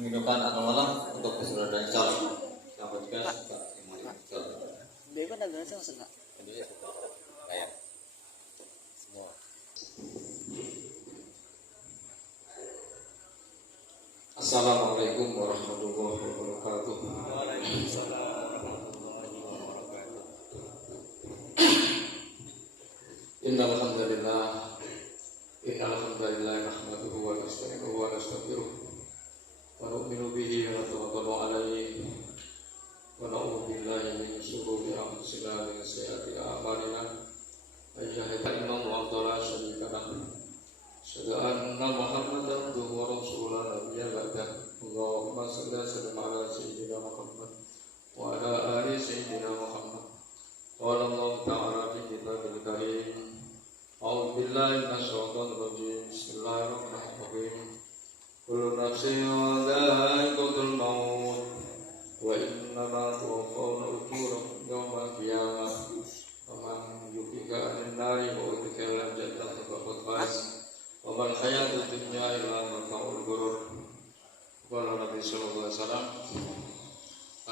menghidupkan atau malam untuk keseluruhan dan calon. Selamat juga Pak Imam. Bebas ada nasi enggak? Jadi ya kayak semua. Assalamualaikum warahmatullahi wabarakatuh. Waalaikumsalam warahmatullahi wabarakatuh. Innal hamdalillah nahmaduhu wa nasta'inuhu wa nastaghfiruh wa nu'minu bihi wa natawakkalu alayhi wa na'udzu billahi min shururi anfusina wa min sayyiati a'malina may yahdihillahu fala mudilla lahu asyhadu anna Muhammadan abduhu wa rasuluhu la nabiyya ba'dahu. Allahumma shalli ala sayyidina Muhammad wa ala ali sayyidina Muhammad. Qala Allah ta'ala fi kitabil karim. A'udzu billahi minasyaitonir rajim. Bismillahirrahmanirrahim. Kullu nafsin dha'iqatul maut wa innama tuwaffawna ujurakum yawmal qiyamah. Faman yuqika 'anil nari wa udkhila al-jannata faqad faz. Wa mal hayatud dunya illa mata'ul ghurur. Qala Nabi sallallahu alaihi wasallam,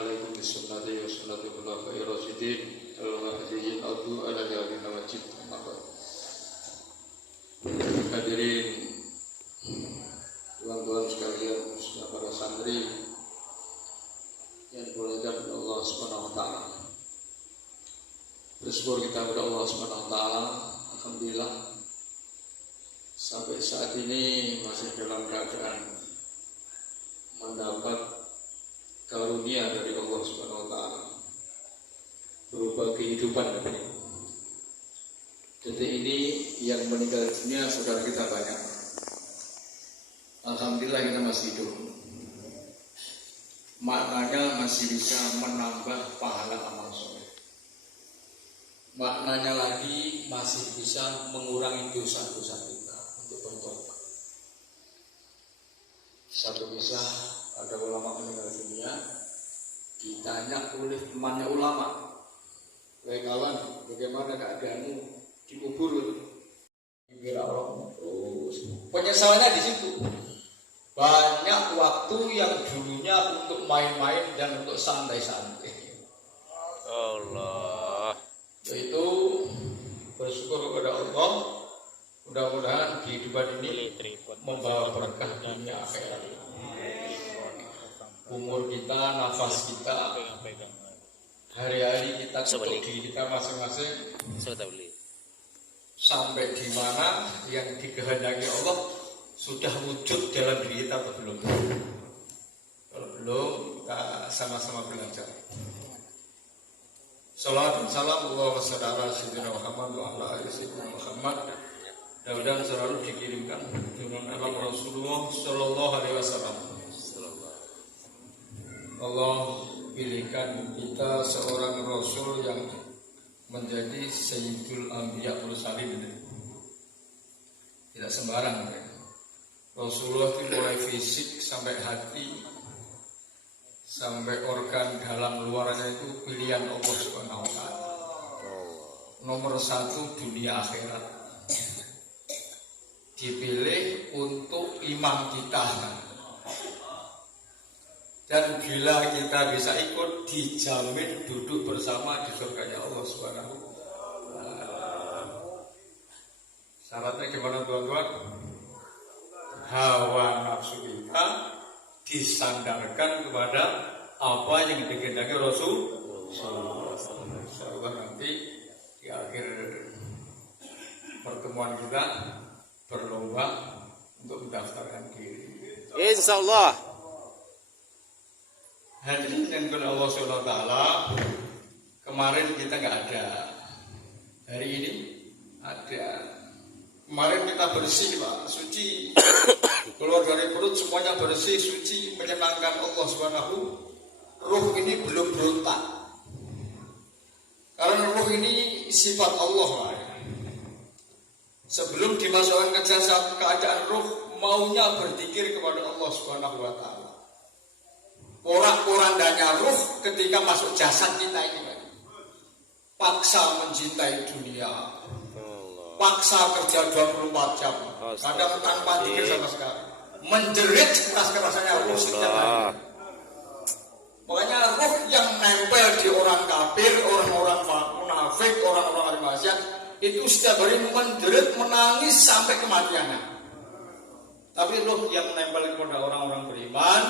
alaikum bisunnati wa sunnati khulafa'ir rasyidin al-mahdiyyin addu 'alaiha bin nawajid. Hadirin tuan-tuan sekalian, para santri yang dimuliakan oleh Allah Subhanahu wa taala. Bersyukur kita kepada Allah Subhanahu wa taala, alhamdulillah sampai saat ini masih dalam keadaan mendapat karunia dari Allah Subhanahu wa taala berupa kehidupan dari detik ini yang meninggal dunia saudara kita banyak. Alhamdulillah kita masih hidup. Maknanya masih bisa menambah pahala amal soleh. Maknanya lagi masih bisa mengurangi dosa-dosa kita untuk bertobat. Satu kisah, ada ulama meninggal dunia, ditanya oleh temannya ulama, "Wahai kawan, bagaimana keadaanmu di kubur?" Kira Allah terus. Penyesalannya di situ. Banyak waktu yang dulunya untuk main-main dan untuk santai-santai. Allah. Yaitu bersyukur kepada Allah. Mudah-mudahan kehidupan ini membawa berkah dunia akhirat. Umur kita, nafas kita, hari-hari kita untuk diri kita masing-masing sampai di mana yang dikehendaki Allah sudah wujud dalam diri kita atau belum? Kalau belum, kita sama-sama belajar. Salawat dan salam Allahumma shalli ala sayyidina Muhammad wa ala ali sayyidina Muhammad. Mudah-mudahan selalu dikirimkan dengan alam Rasulullah Sallallahu Alaihi Wasallam. Allah pilihkan kita seorang Rasul yang menjadi Sayyidul Anbiya Mursalin. Tidak sembarang. Rasulullah itu mulai fisik sampai hati sampai organ dalam luarnya itu pilihan Allah Subhanahu wa taala. Nomor satu dunia akhirat. Dipilih untuk imam kita. Dan bila kita bisa ikut, dijamin duduk bersama di surganya Allah Subhanahu wa taala. Syaratnya gimana tuan-tuan? Hawa nafsu kita disandarkan kepada apa yang dikehendaki Rasulullah. Insyaallah nanti di akhir pertemuan kita berlomba untuk mendaftarkan diri. Insyaallah. Hadirin yang dimuliakan Allah Subhanahu wa taala, kemarin kita nggak ada. Hari ini ada. Kemarin kita bersih Pak, suci. Keluar dari perut semuanya bersih, suci, menyenangkan Allah Subhanahu. Ruh ini belum berontak. Karena ruh ini sifat Allah Pak. Sebelum dimasukkan ke jasad, keadaan ruh maunya berzikir kepada Allah Subhanahu wa taala. Porak-porandanya ruh ketika masuk jasad kita ini Pak. Paksa mencintai dunia. Paksa kerja 24 jam. Kadang tanpa pikir sama sekali. menjerit keras-kerasnya ruh setiap hari. Makanya ruh yang nempel di orang kafir, orang-orang munafik, orang-orang maksiat itu setiap hari menjerit, menangis sampai kematiannya. Tapi ruh yang nempel kepada orang-orang beriman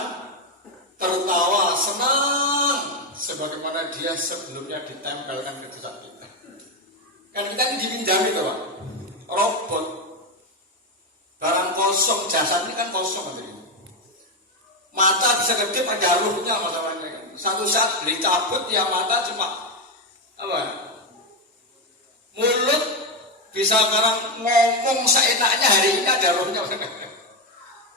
tertawa senang sebagaimana dia sebelumnya ditempelkan ke jasad kita. Kan kita ini dipinjami tuh Pak, robot, barang kosong, jasad ini kan kosong gitu. Mata bisa kedip ada ruhnya masalahnya kan. Satu saat beli cabut ya mata cuma apa? Mulut bisa sekarang ngomong seenaknya, hari ini ada ruhnya.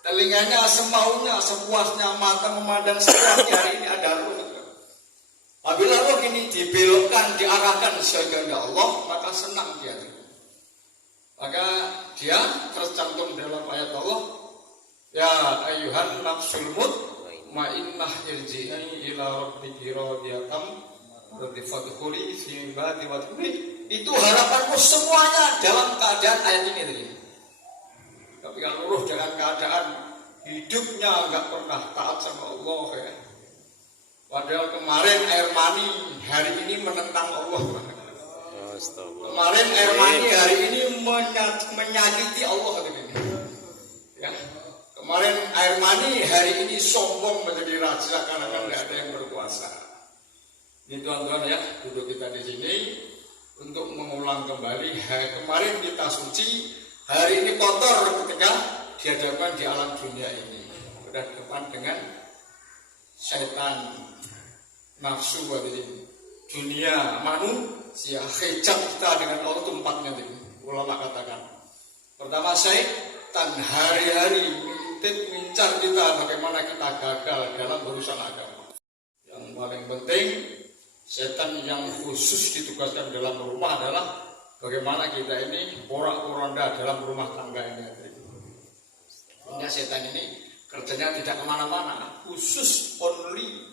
Telinganya semaunya, sepuasnya, mata memandang sepuasnya, hari ini ada ruh. Apabila roh ini dibelokkan, diarahkan sesuai kehendak Allah, maka senang dia. Maka dia tercantum dalam ayat Allah, ya ayyuhan nafsul mutmainnah irji'i ila rabbiki radiyatan fadkhuli fi ibadi wadkhuli. Itu harapanku semuanya dalam keadaan ayat ini tadi. Tapi kalau roh dalam keadaan hidupnya enggak pernah taat sama Allah ya. Padahal kemarin air mani, hari ini menentang Allah. Kemarin air mani, hari ini menyakiti Allah. Ya. Kemarin air mani, hari ini sombong menjadi raja karena kan tidak ada yang berkuasa. Ini tuan-tuan ya, duduk kita di sini untuk mengulang kembali. Kemarin kita suci, hari ini kotor ketika dihadapkan di alam dunia ini. Berhadapan dengan setan, nafsu ini, dunia manusia, hijab kita dengan Allah itu empatnya itu. Ulama katakan, pertama setan hari-hari mincar kita bagaimana kita gagal dalam urusan agama. Yang paling penting, setan yang khusus ditugaskan dalam rumah adalah bagaimana kita ini porak-poranda dalam rumah tangga ini. Sehingga setan ini kerjanya tidak kemana-mana, khusus only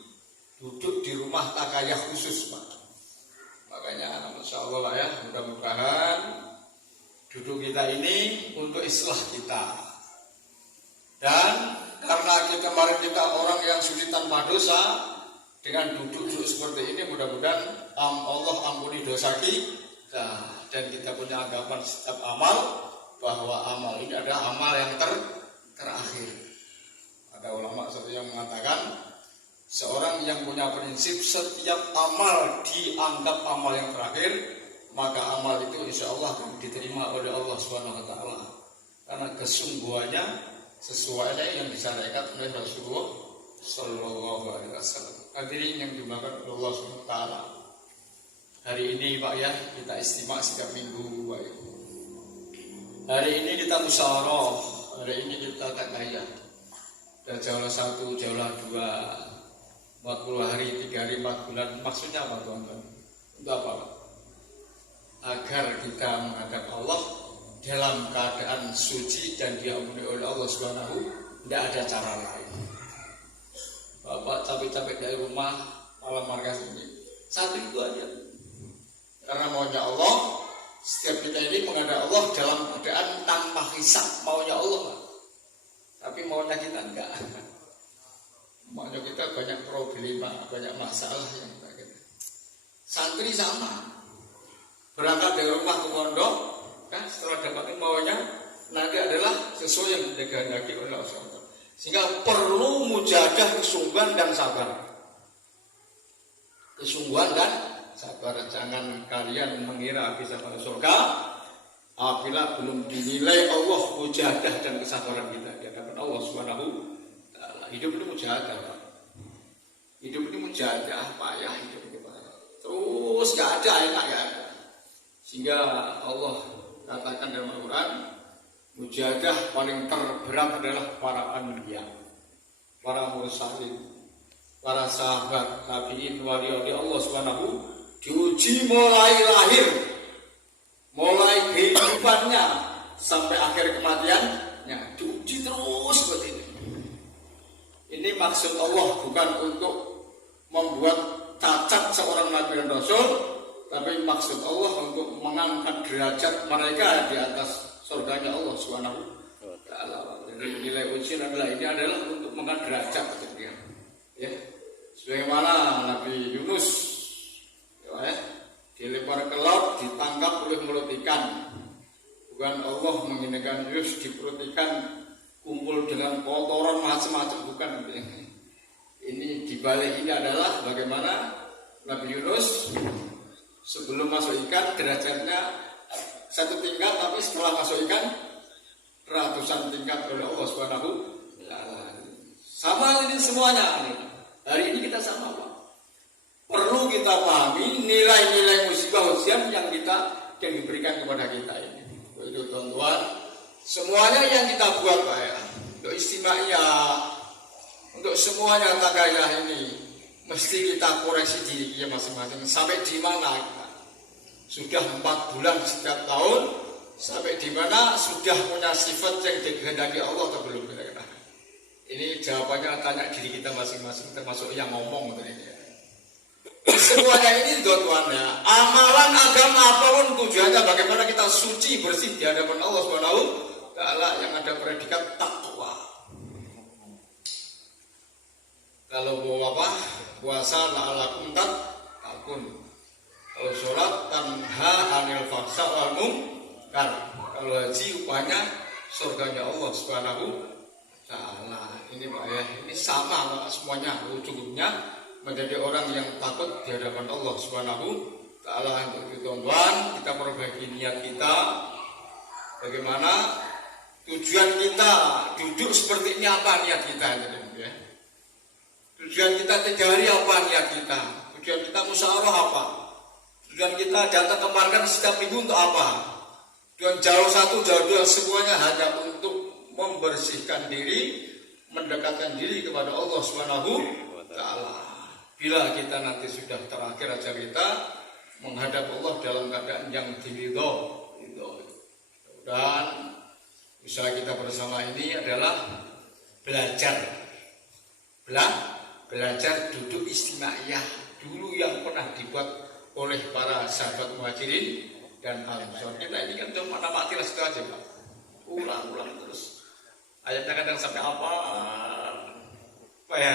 duduk di rumah tangga khusus Pak. Makanya Masya Allah lah ya, mudah-mudahan duduk kita ini untuk islah kita. Dan karena kemarin kita orang yang suci tanpa dosa, dengan duduk seperti ini mudah-mudahan Allah ampuni dosa kita. Dan kita punya anggapan setiap amal bahwa amal ini adalah amal yang terakhir. Ada ulama satu yang mengatakan, seorang yang punya prinsip setiap amal dianggap amal yang terakhir, maka amal itu insya Allah diterima oleh Allah Subhanahu Wa Taala. Karena kesungguhannya sesuai yang disampaikan oleh Rasulullah Sallallahu Alaihi Wasallam. Hadirin yang dimakan oleh Allah Subhanahu Wa Taala. Hari ini Pak ya, kita istimewa setiap minggu Pak. Hari ini kita musyawarah, hari ini kita takayah. Dan jaulah 1, jaulah 2, 40 hari, 3 hari, 4 bulan. Maksudnya apa teman-teman? Untuk apa? Agar kita menghadap Allah dalam keadaan suci dan diampuni oleh Allah Subhanahu. Tidak ada cara lain. Bapak capek-capek dari rumah malam markas ini, satu itu aja. Karena maunya Allah, setiap kita ini menghadap Allah dalam keadaan tanpa hisab, maunya Allah. Tapi maunya kita enggak. Maunya kita banyak problema, banyak masalah yang kita. Santri sama. Berangkat dari rumah ke pondok, kan setelah dapatin maunya nanti adalah sesuai yang dikehendaki oleh Allah. Sehingga perlu mujahadah kesungguhan dan sabar. Kesungguhan dan sabar. Jangan kalian mengira bisa masuk surga apabila belum dinilai Allah mujahadah dan kesabaran kita di hadapan Allah Subhanahu wa Ta'ala. Hidup ini mujahadah, Pak. Hidup ini mujahadah, payah hidup ini, Pak. Terus gak ada enak ya. Sehingga Allah katakan dalam Al-Quran, mujahadah paling terberat adalah para anbiya, para mursalin, para sahabat, tabi'in, wali-wali Allah Subhanahu diuji mulai lahir, mulai kehidupannya sampai akhir kematiannya, diuji terus seperti ini. Ini maksud Allah bukan untuk membuat cacat seorang nabi dan rasul, tapi maksud Allah untuk mengangkat derajat mereka di atas surganya Allah Subhanahu wa Ta'ala. nilai ujian adalah ini adalah untuk mengangkat derajat gitu ya. Sebagaimana Nabi Yunus ya, dilempar ke laut, ditangkap oleh mulut ikan. Bukan Allah menghinakan Yunus di perut ikan, kumpul dengan kotoran macam-macam, bukan. Ini dibalik ini adalah bagaimana Nabi Yunus sebelum masuk ikan derajatnya satu tingkat, tapi setelah masuk ikan ratusan tingkat oleh Allah Subhanahu wa taala. Sama ini semuanya. Hari ini kita sama, Pak. Perlu kita pahami nilai-nilai musibah ujian yang diberikan kepada kita ini. Itu tuan-tuan, semuanya yang kita buat, Pak ya, untuk istimewa, untuk semuanya tagayah ini mesti kita koreksi diri kita masing-masing. Sampai di mana kita? Sudah 4 bulan setiap tahun, sampai di mana sudah punya sifat yang dikehendaki Allah atau belum? Ini jawabannya tanya diri kita masing-masing, termasuk yang ngomong ini. Semuanya ini tuan-tuan ya, amalan agama apapun tujuannya bagaimana kita suci bersih di hadapan Allah Subhanahu wa taala yang ada predikat takwa. Kalau mau apa? Puasa la'alakum tattaqun. Kalau sholat tanha anil fahsya wal munkar. Kalau haji rupanya surganya Allah Subhanahu wa taala. Ini Pak ya, ini sama Pak, semuanya ujungnya menjadi orang yang takut di hadapan Allah Subhanahu wa taala. Untuk itu tuan-tuan, kita perbaiki niat kita. Bagaimana tujuan kita duduk seperti ini, apa niat kita ya? Tujuan kita 3 hari apa niat kita? Tujuan kita musyawarah apa? Tujuan kita datang ke markas setiap minggu untuk apa? Tujuan jauh 1, jauh 2, semuanya hanya untuk membersihkan diri, mendekatkan diri kepada Allah Subhanahu wa taala. Bila kita nanti sudah terakhir aja kita menghadap Allah dalam keadaan yang diridho. Dan usaha kita bersama ini adalah belajar duduk istimewa dulu yang pernah dibuat oleh para sahabat muhajirin dan ansor. Kita ini kan cuma nama tilas itu aja Pak, ulang terus ayatnya kadang sampai apa ya,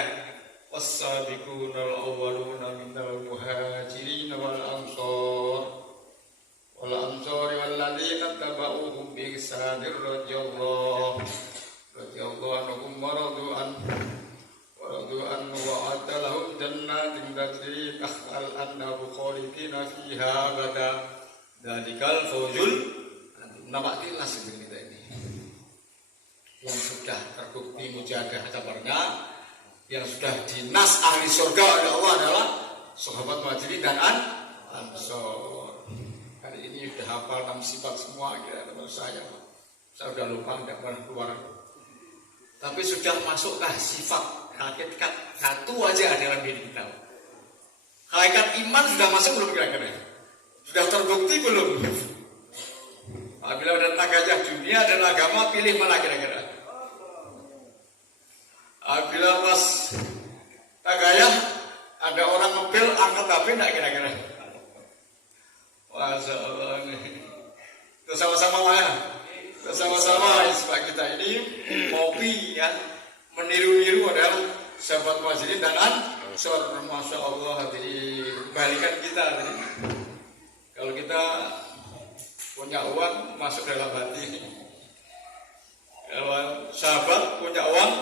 was-sabiqunal awwaluna minal muhajirin wal ansor wal ladzina tabauhum bi ihsanin radhiyallahu anhum wa radu an wa'ada lahum jannatin tajri tahtal anharu khalidina fiha abada dzalikal fawzul nampak tilas itu kita ini yang sudah terbukti mujahadah kabarnya, yang sudah dinas ahli surga oleh Allah adalah sahabat muhajirin dan ansor. Hari ini sudah hafal 6 sifat semua kira teman saya sudah lupa, tidak pernah keluar. Tapi sudah masuklah sifat hakikat satu aja dalam diri kita. Hakikat iman sudah masuk belum kira-kira? Sudah terbukti belum? Apabila ada tagajah dunia dan agama, pilih mana kira-kira? Apabila pas tagajah ada orang mobil angkat HP enggak kira-kira? Masya Allah ini. Bersama-sama ya. Bersama-sama sebab kita ini kopi ya, meniru-niru adalah sahabat muhajirin dan ansor. Masya Allah dibalikan kita. Kalau kita punya uang masuk dalam hati. Kalau sahabat punya uang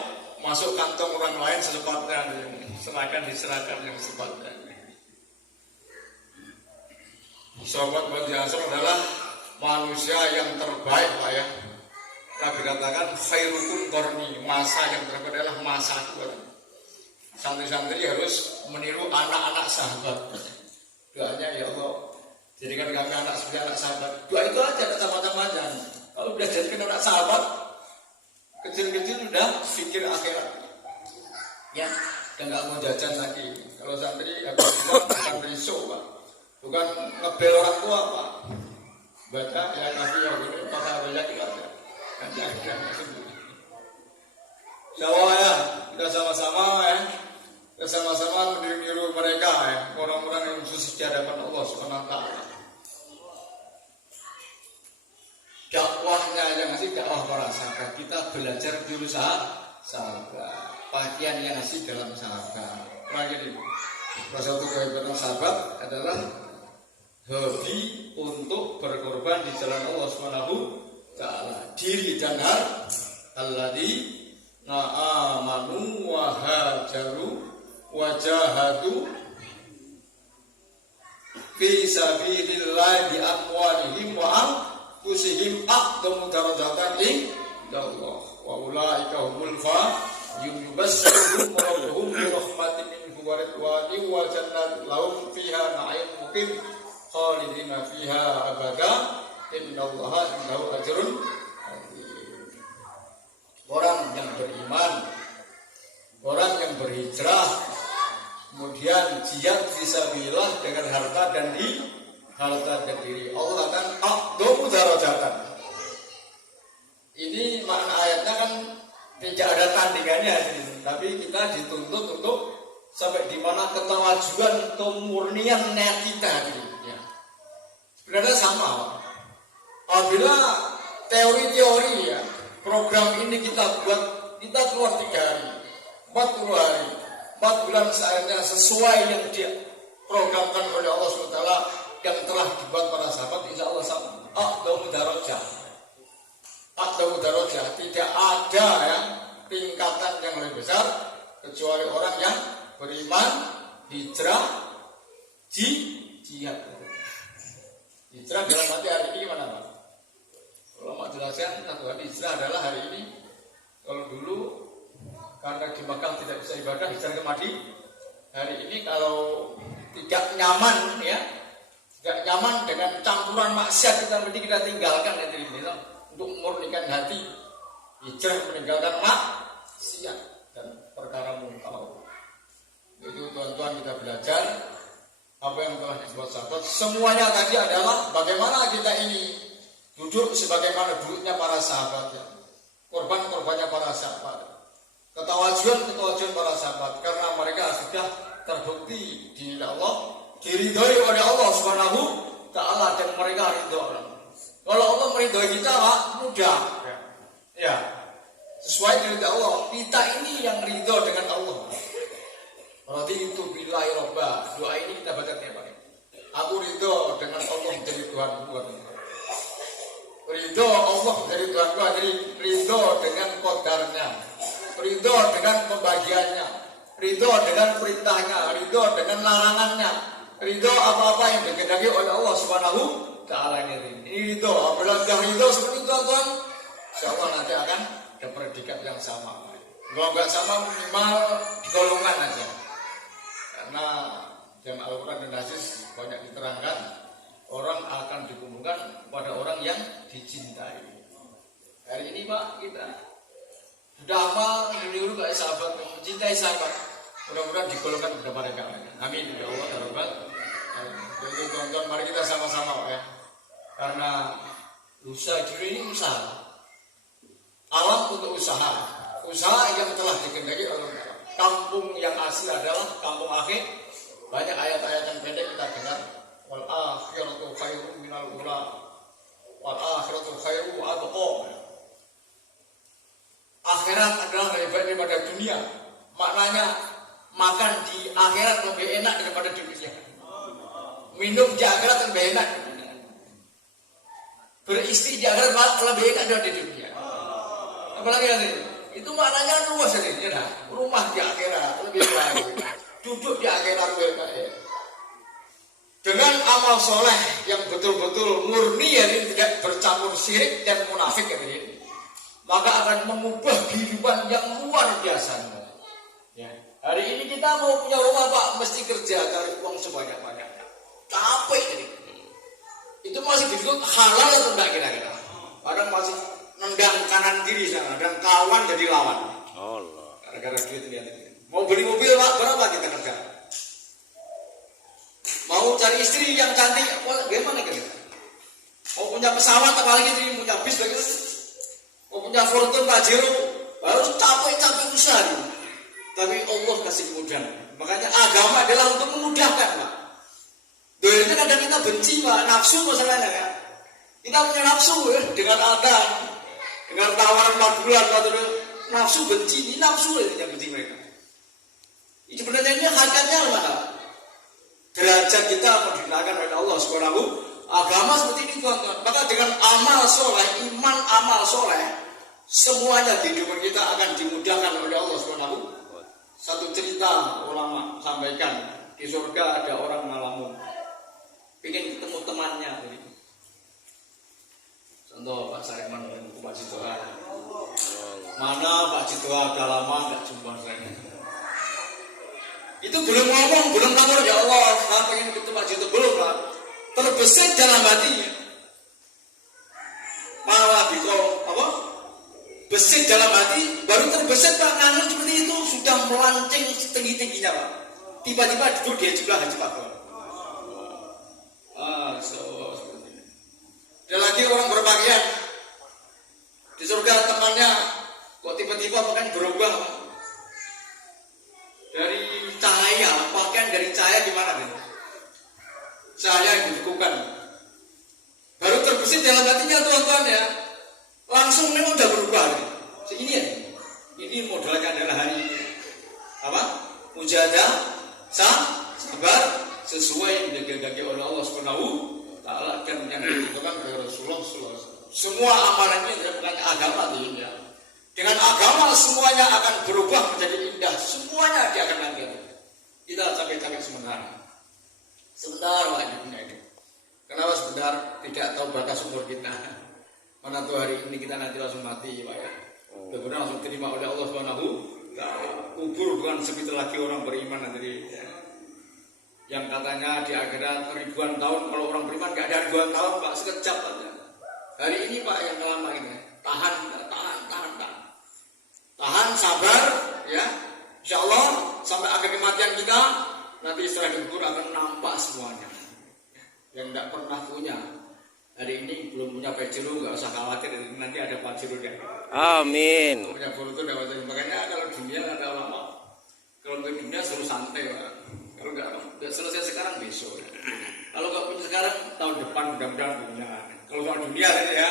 masuk kantong orang lain secepatnya, diserahkan yang secepatnya. Sahabat muhajirin ansor adalah manusia yang terbaik Pak ya. Nabi katakan khairukum qarni, masa yang terbaik adalah masaku. Santri-santri harus meniru anak-anak sahabat. Doanya ya Allah, jadikan kami anak seperti anak sahabat. Doa itu aja, tak macam-macam. Kalau sudah jadikan anak sahabat, kecil-kecil sudah pikir akhirat. Ya, dan nggak mau jajan lagi. Kalau santri habis itu santri show Pak, bukan ngebel orang tua Pak. Baca ya Nabi yang ini pasal banyak itu aja. Jawa ya, kita sama-sama ya, kita sama-sama meniru mereka ya, orang-orang yang khusus di hadapan Allah Subhanahu wa taala. Dakwahnya yang masih dakwah para para sahabat. Kita belajar dulu sahabat. Pakaian yang asli dalam sahabat. Lagi salah satu kehebatan sahabat adalah hobi untuk berkorban di jalan Allah Subhanahu Ta'ala. Diri dan alladzi na'amanu wa hajaru wa jahadu fi sabilillah bi amwalihim wa anfusihim aqdamu darajatan indallah wa ulaika humul faizun yubasyshiruhum rabbuhum bi rahmatin minhu wa ridwanin wa jannatin lahum fiha na'imun muqim khalidina fiha abada innallaha indahu ajrun azim. Orang yang beriman, orang yang berhijrah, kemudian jihad fisabilillah dengan harta dan diri, Allah akan aqdamu darajatan. Ini makna ayatnya kan tidak ada tandingannya, tapi kita dituntut untuk sampai di mana ketawajuan, kemurnian niat kita. Ya. Sebenarnya sama. Apabila teori-teori ya, program ini kita buat, kita keluar 3 hari, 40 hari, 4 bulan seakhirnya sesuai yang dia programkan oleh Allah SWT yang telah dibuat para sahabat, insya Allah sama. Aqdamu darajah. Aqdamu darajah. Tidak ada ya tingkatan yang lebih besar kecuali orang yang beriman, hijrah, jihad. Hijrah dalam arti hari ini mana Pak? Kalau mau jelaskan satu hari hijrah adalah hari ini. Kalau dulu karena di Makkah tidak bisa ibadah, hijrah ke Madinah. Hari ini kalau tidak nyaman ya, tidak nyaman dengan campuran maksiat kita tinggalkan itu untuk memurnikan hati. Hijrah meninggalkan maksiat dan perkara munkar. Itu tuan-tuan kita belajar apa yang telah dibuat sahabat. Semuanya tadi adalah bagaimana kita ini duduk sebagaimana duduknya para sahabat ya. Korban-korbannya para sahabat. Ketawajuan para sahabat karena mereka sudah terbukti di Allah, diridhoi oleh Allah Subhanahu Ta'ala dan mereka ridho. Kalau Allah meridhoi kita mudah. Ya. Sesuai dengan Allah. Kita ini yang ridho dengan Allah. Berarti itu billahi robba. Doa ini kita baca tiap hari. Aku ridho dengan Allah menjadi Tuhanku. Ridho Allah menjadi Tuhanku. Jadi ridho dengan qadarnya, ridho dengan pembagiannya, ridho dengan perintahnya, ridho dengan larangannya, ridho apa-apa yang dikehendaki oleh Allah Subhanahu Ta'ala ini. Ridho. Apabila sudah ridho seperti itu tuan, insyaallah nanti akan ada predikat yang sama. Kalau nggak sama minimal di golongan aja. Karena dalam Al-Quran dan Hadis banyak diterangkan orang akan dikumpulkan pada orang yang dicintai. Hari ini Pak kita sudah amal dulu kayak sahabat, mencintai sahabat. Mudah-mudahan digolongkan kepada mereka. Amin ya Allah ya Rabbal. Jadi teman-teman mari kita sama-sama Pak ya. Karena usaha diri ini usaha. Alam untuk usaha. Usaha yang telah dikehendaki oleh Allah. Kampung yang asli adalah kampung akhir. Banyak ayat-ayat yang pendek kita dengar. Wal akhiratu khairum minal ula. Wal akhiratu khairu wa abqa. Akhirat adalah lebih baik daripada dunia. Maknanya makan di akhirat lebih enak daripada dunia. Minum di akhirat lebih enak. Beristri di akhirat lebih enak daripada dunia. Apalagi nanti itu maknanya luas ini ya. Rumah di akhirat lebih baik. Duduk di akhirat lebih baik. Dengan amal soleh yang betul-betul murni ya, tidak bercampur syirik dan munafik ya, maka akan mengubah kehidupan yang luar biasa. Ya. Hari ini kita mau punya rumah Pak, mesti kerja cari uang sebanyak-banyaknya. Capek ini. Itu masih disebut halal atau enggak kira-kira? Padahal masih nendang kanan kiri sana dan kawan jadi lawan. Allah. Gara-gara duit lihat ini. Mau beli mobil Pak, berapa kita kerja? Mau cari istri yang cantik, bagaimana kita? Mau punya pesawat, apalagi ini punya bis, bagaimana? Mau punya fortune Pajero, harus capek-capek usaha. Tapi Allah kasih kemudahan. Makanya agama adalah untuk memudahkan Pak. Doanya kadang kita benci Pak, nafsu masalahnya kan. Kita punya nafsu ya, dengan adhan. Dengan tawaran 4 bulan, nafsu benci, ini nafsu yang benci mereka. Ini sebenarnya ini hakikatnya mana? Derajat kita digunakan oleh Allah Subhanahu. Agama seperti ini tuan-tuan. Maka dengan amal soleh, iman amal soleh, semuanya di hidup kita akan dimudahkan oleh Allah Subhanahu. Satu cerita ulama sampaikan, di surga ada orang ngalamun, ingin ketemu temannya. Contoh Pak Saiman dan Pak Citoa. Mana Pak Citoa udah lama nggak jumpa saya. Itu belum ngomong, belum lapor, ya Allah, saya pengen ketemu Pak Citoa, belum Pak. Terbesit dalam hatinya. Malah bikol apa? Besit dalam hati, baru terbesit Pak, kangen seperti itu sudah melancing setinggi-tingginya Pak. Tiba-tiba duduk dia sebelah Haji Pak. Seperti ini. Ada lagi orang berpakaian di surga, temannya kok tiba-tiba pakaian berubah dari cahaya, pakaian dari cahaya gimana gitu? Cahaya yang dibukukan. Baru terbesit dalam hatinya tuan-tuan ya, langsung ini udah berubah. Segini ya. Ini modalnya adalah hari apa? Mujahadah, sabar, sesuai yang digagas oleh Allah Subhanahu wa taala dan yang dilakukan oleh Rasulullah sallallahu alaihi wasallam. Semua amalan ini adalah agama ini ya. Dengan agama semuanya akan berubah menjadi indah. Semuanya dia akan langgeng. Kita capek-capek sebentar. Sebentar Pak di dunia ini. Kenapa sebentar? Tidak tahu batas umur kita. Mana tuh hari ini kita nanti langsung mati Pak ya. Benar-benar langsung terima oleh Allah Subhanahu wa taala. Kubur bukan sebentar lagi orang beriman nanti ya. Yang katanya di akhirat ribuan tahun, kalau orang beriman gak ada ribuan tahun Pak, sekejap aja. Hari ini Pak yang lama ini. Tahan, sabar ya. Insyaallah sampai akhir kematian kita nanti setelah dikubur akan nampak semuanya. Yang tidak pernah punya hari ini belum punya pajero nggak usah khawatir, nanti ada pajero ya. Amin. Punya foto dapat. Makanya kalau dunia ada lama, kalau ke dunia suruh santai Pak. Kalau nggak selesai sekarang besok. Kalau nggak punya sekarang tahun depan mudah-mudahan punya. Kalau soal dunia tadi ya,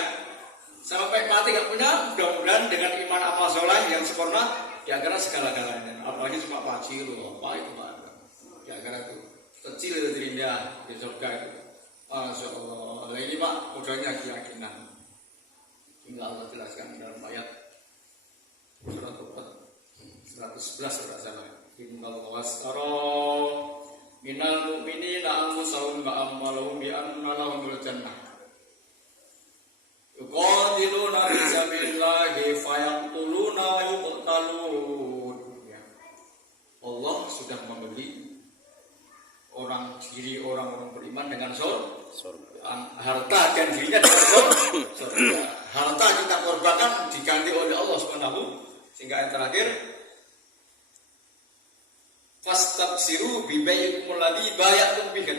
sampai mati nggak punya, mudah-mudahan dengan iman amal soleh yang sempurna di akhirat segala-galanya. Apalagi cuma pajero apa itu Pak. Di akhirat itu kecil itu terindah di surga itu. Masya Allah. Nah ini Pak, modalnya keyakinan. Tinggal Allah jelaskan dalam ayat surat 111 surat salah. Innal wasara minal mu'minina anfusahum wa amwalahum bi anna lahumul jannah. Yuqatiluna fi sabilillahi fayaqtuluna wa yuqtalun. Allah sudah membeli orang-orang beriman dengan surga. Harta dan dirinya dengan surga. Harta kita korbankan diganti oleh Allah Subhanahu. Sehingga yang terakhir, fastabsiru bi bai'ikum alladzi bay'atum bihi.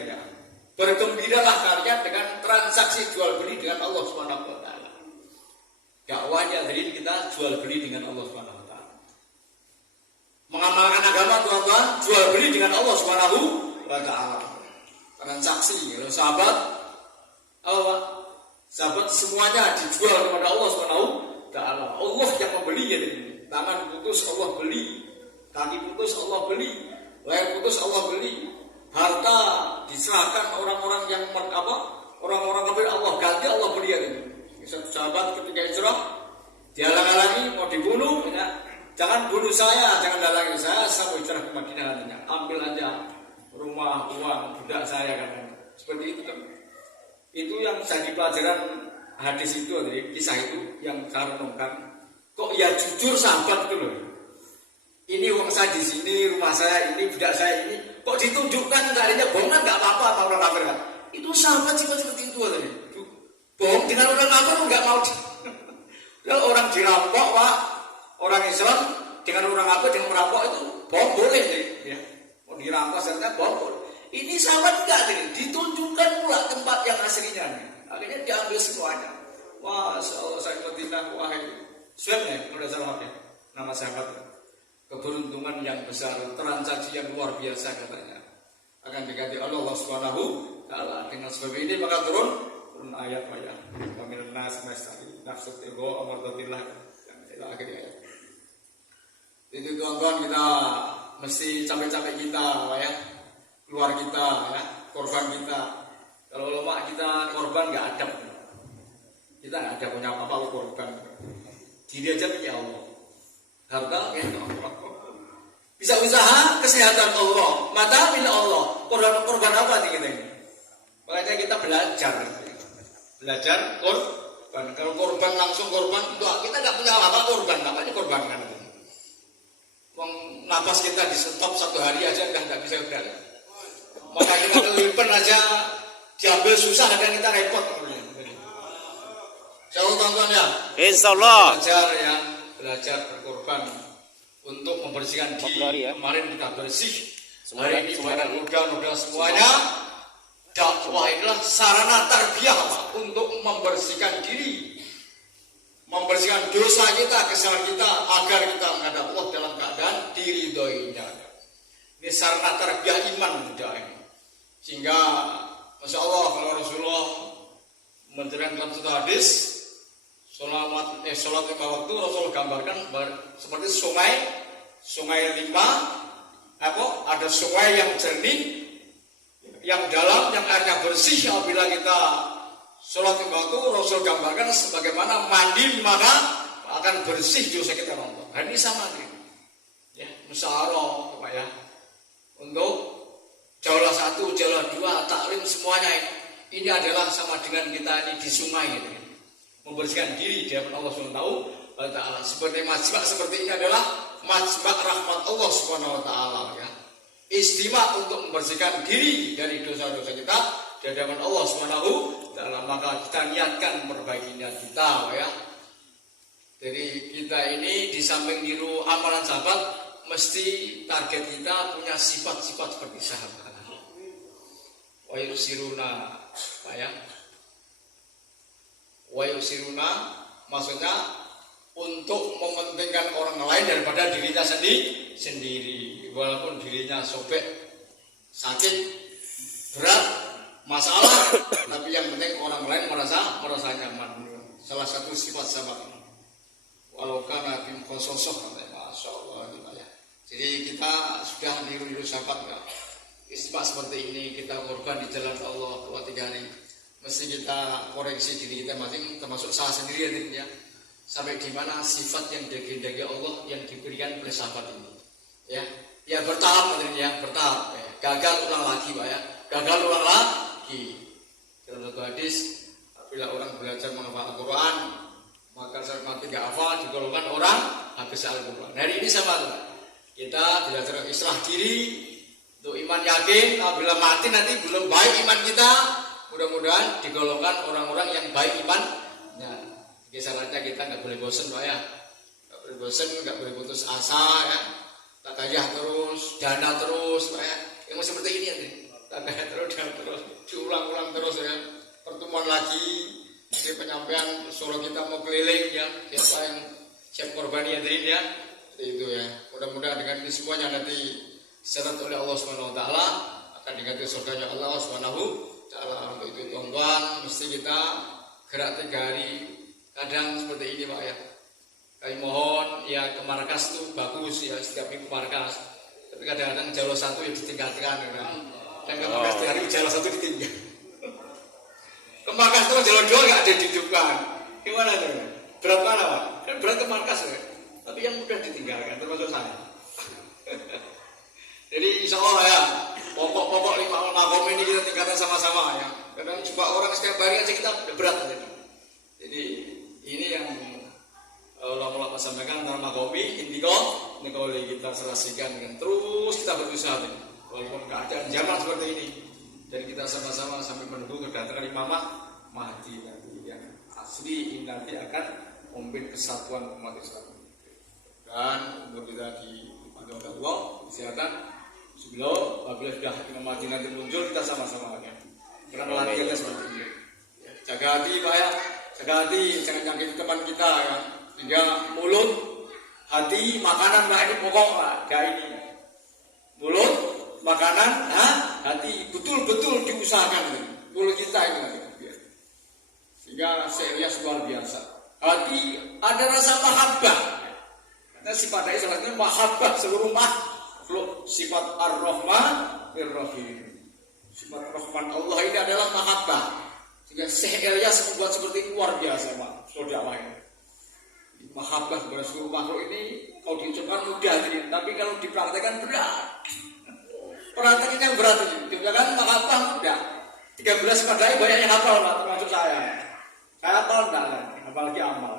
Bergembiralah kalian dengan transaksi jual beli dengan Allah Subhanahu wa taala. Dakwahnya dari kita jual beli dengan Allah Subhanahu wa taala. Mengamalkan agama tuan-tuan, jual beli dengan Allah Subhanahu wa taala. Transaksi, kalau sahabat apa? Sahabat semuanya dijual kepada Allah Subhanahu wa taala. Allah yang membeli ya. Tangan putus Allah beli, kaki putus Allah beli, leher putus Allah beli, harta diserahkan orang-orang yang orang-orang kafir Allah ganti Allah beli ya. Sahabat ketika hijrah dihalang-halangi mau dibunuh, ya. Jangan bunuh saya, jangan halangi saya mau hijrah ke Madinah katanya. Ambil aja rumah, uang, budak saya katanya. Seperti itu kan. Itu yang jadi pelajaran hadis itu, dari kisah itu yang saya renungkan. Kok ya jujur sahabat itu loh. Ini uang saya di sini, rumah saya ini, budak saya ini. Kok ditunjukkan tadinya bohong kan nggak apa-apa sama orang kafir kan? Itu sahabat seperti itu tadi. Bohong dengan orang kafir nggak mau. Kalau orang dirampok Pak, orang Islam dengan orang kafir dengan merampok itu bohong boleh deh. Ya. Mau dirampok saja bohong boleh. Ini sahabat enggak nih, ditunjukkan pula tempat yang aslinya nih. Akhirnya diambil semuanya. Masya Allah, saya bertindak wahai. Sudah ya, udah salah ya. Nama sahabat. Keberuntungan yang besar, transaksi yang luar biasa katanya. Akan diganti Allah Subhanahu wa taala. Dengan sebab ini maka turun pun ayat ya. Kamil nas mastari nafsu tigo amardatillah dan ila akhir ayat. Itu tuan-tuan kita mesti capek-capek kita ya, keluar kita ya, korban kita. Kalau lemak kita korban nggak ada, kita nggak ada punya apa-apa korban. Diri aja punya Allah, harta ya Allah. Bisa usaha kesehatan Allah, mata milik Allah. Korban apa nih kita ini? Makanya kita belajar korban. Kalau korban langsung korban, kita nggak punya apa-apa korban, makanya korbankan. Napas kita di stop 1 hari aja nggak bisa berjalan. Maka kita kelipan aja diambil susah dan kita repot. Jauh tonton ya. Insyaallah. Belajar berkorban untuk membersihkan diri. Kemarin kita bersih. Hari ini pada noda semuanya. Dakwah adalah sarana tarbiyah untuk membersihkan diri, membersihkan dosa kita, kesalahan kita, agar kita menghadap Allah dalam keadaan diridhoinya. Ini sarana tarbiyah iman mudah ini. Sehingga Masya Allah kalau Rasulullah menjelaskan satu hadis, sholat 5 waktu Rasul gambarkan seperti sungai 5, ada sungai yang jernih, yang dalam, yang airnya bersih. Apabila kita sholat 5 waktu Rasul gambarkan sebagaimana mandi maka akan bersih dosa kita nonton. Ini sama nih, ya, musyawarah ya, untuk jaulah 1, jaulah 2, taklim semuanya ini adalah sama dengan kita ini di sungai ini. Membersihkan diri di hadapan Allah Subhanahu wa taala. Seperti majma' seperti ini adalah majma' rahmat Allah Subhanahu wa taala ya. Istimewa untuk membersihkan diri dari dosa-dosa kita di hadapan Allah Subhanahu wa taala. Maka kita niatkan memperbaiki niat kita ya. Jadi kita ini di samping niru amalan sahabat, mesti target kita punya sifat-sifat seperti sahabat. Wa yusiruna ya. Wa yusiruna maksudnya untuk mementingkan orang lain daripada dirinya sendiri. Walaupun dirinya sobek, sakit, berat, masalah, tapi yang penting orang lain merasa nyaman. Salah satu sifat sahabat. Walau kana bim khososoh, Masya Allah ya. Jadi kita sudah niru sahabat ya. Istimewa seperti ini kita korban di jalan Allah 2-3 hari. Mesti kita koreksi diri kita masing, termasuk saya sendiri ya. Sampai di mana sifat yang dikehendaki Allah yang diberikan oleh sahabat ini. Ya bertahap ya, bertahap. Ya. Gagal ulang lagi Pak ya. Gagal ulang lagi. Dalam satu hadis, apabila orang belajar menghafal Al-Qur'an, maka saat mati gak hafal digolongkan orang habis Al-Qur'an. Hari ini sama Pak. Kita belajar islah diri untuk iman yakin, apabila mati nanti belum baik iman kita, mudah-mudahan digolongkan orang-orang yang baik imannya. Sarannya kita nggak boleh bosan Pak ya, nggak boleh bosan, nggak boleh putus asa ya, takayah terus, dana terus Pak ya, yang seperti ini ya, takayah terus, dana terus, diulang-ulang terus ya, pertemuan lagi, di penyampaian suruh kita mau keliling ya, siapa yang siap korban ya ya, itu ya, mudah-mudahan dengan ini semuanya nanti disyarat oleh Allah Subhanahu wa taala akan diganti surganya Allah Subhanahu wa taala. Untuk itu tuan-tuan mesti kita gerak 3 hari. Kadang seperti ini Pak ya. Kami mohon ya ke markas itu bagus ya, setiap minggu markas. Tapi kadang-kadang jalur 1 yang ditinggalkan ya. Dan ke markas 3 hari jalur 1 ditinggal. Ke markas terus jalur 2 nggak ada dihidupkan. Gimana tuh? Berat mana Pak? Kan berat ke markas ya. Tapi yang mudah ditinggalkan termasuk saya. Jadi insya Allah ya, pokok-pokok 5 makom ini kita tingkatkan sama-sama ya. Kadang jumpa orang setiap hari aja kita udah berat aja. Jadi ini yang ulama sampaikan antara makomi, indiko, ini kalau kita serasikan dengan terus kita berusaha ini. Walaupun keadaan zaman seperti ini, dan kita sama-sama sampai menunggu kedatangan Imam Mahdi nanti yang asli ini nanti akan memimpin kesatuan umat Islam. Dan umur kita dipandu oleh Allah, kesehatan. Sebelum apabila sudah Imam Mahdi nanti muncul kita sama-sama ya. Karena latihannya seperti ini. Jaga hati Pak ya. Jaga hati, jangan nyakiti teman kita ya. Sehingga mulut, hati, makanan lah ini pokok lah. Ini mulut, makanan, hati betul-betul diusahakan. Mulut kita ini. Sehingga serius luar biasa. Hati ada rasa mahabbah. Karena sifat dari salah satunya mahabbah seluruh makhluk. Sifat ar-Rahman ar-Rahim. Sifat Rahman Allah ini adalah mahabbah. Sehingga Syekh Ilyas membuat seperti ini luar biasa, Pak. Saudara ini. Mahabbah kepada seluruh makhluk ini kalau diucapkan mudah ini, tapi kalau dipraktekkan berat. Prakteknya berat ini. Diucapkan mahabbah mudah. 13 padahal banyak yang hafal, Pak, termasuk saya. Saya hafal enggak, apalagi amal.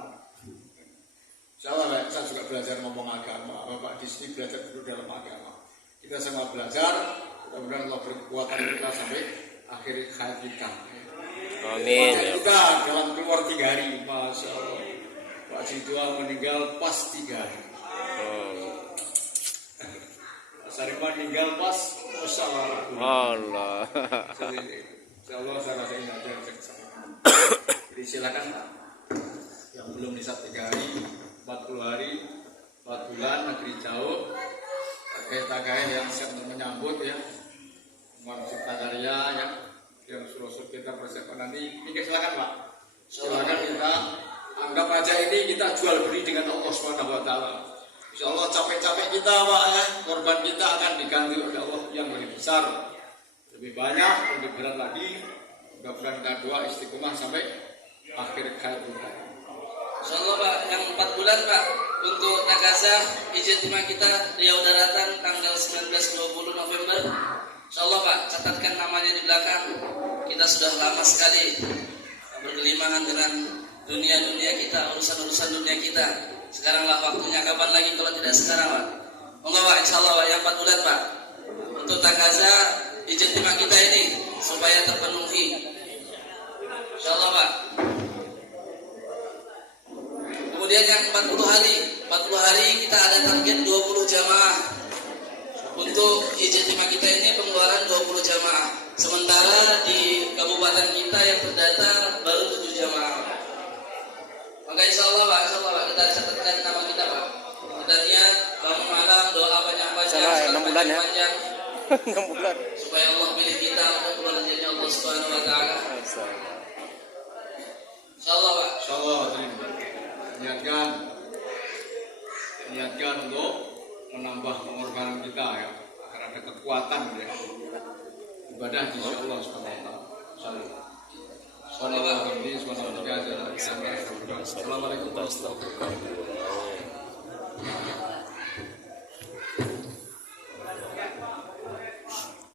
Insyaallah saya juga belajar ngomong agama. Bapak di sini belajar dulu dalam agama. Kita semua belajar, mudah-mudahan Allah berkekuatan kita sampai akhir hayat kita. Amin. Kita dalam keluar 3 hari, Masya Allah. Pak Cidua meninggal pas 3 hari. Pak Sarifan meninggal pas Masya Allah. Insya Allah saya rasa ini ada jadi silakan yang belum bisa 3 hari, 40 hari, 4 bulan, negeri jauh, takai-takai yang siap untuk menyambut ya, Cipta Karya ya, yang suruh kita persiapkan nanti. Ini silakan Pak, silakan kita anggap aja ini kita jual beli dengan Allah Subhanahu Wa Taala. Insya Allah capek-capek kita Pak ya, korban kita akan diganti oleh Allah yang lebih besar, lebih banyak, lebih berat lagi. Mudah-mudahan kita doa istiqomah sampai akhir hayat kita. Insyaallah Pak, yang 4 bulan Pak untuk Takazah ijtima kita Riau Daratan tanggal 19-20 November. Insyaallah Pak, catatkan namanya di belakang. Kita sudah lama sekali bergelimangan dengan dunia-dunia kita, urusan-urusan dunia kita. Sekaranglah waktunya, kapan lagi kalau tidak sekarang Pak. Monggo Pak, insyaallah Pak, yang 4 bulan Pak untuk Takazah ijtima kita ini supaya terpenuhi. Insyaallah Pak. Kemudian yang 40 hari kita ada target 20 jamaah. Untuk ijtima kita ini pengeluaran 20 jamaah. Sementara di kabupaten kita yang terdata baru 7 jamaah. Maka insyaallah Pak, kita catatkan nama kita Pak. Kita niat bangun malam, doa banyak-banyak, 6 bulan ya. panjang, 6 bulan. supaya Allah pilih kita untuk keberlanjutannya Allah Subhanahu Wa Taala. Insyaallah Pak. Insyaallah niatkan untuk menambah pengorbanan kita ya, agar ada kekuatan ya ibadah di Allah Subhanahu wa taala. Assalamualaikum warahmatullahi wabarakatuh.